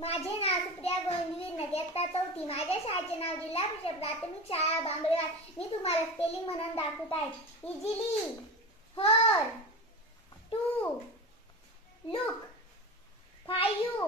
माझे नाव सुप्रिया गोविंदवीर नगेत्ता चौथी. माझ्या शाळेचे नाव जिल्हा परिषद प्राथमिक शाळा बांबळेवाड. मी तुम्हाला स्पेलिंग म्हणून दाखवत आहे. Easily, her, to, look, five,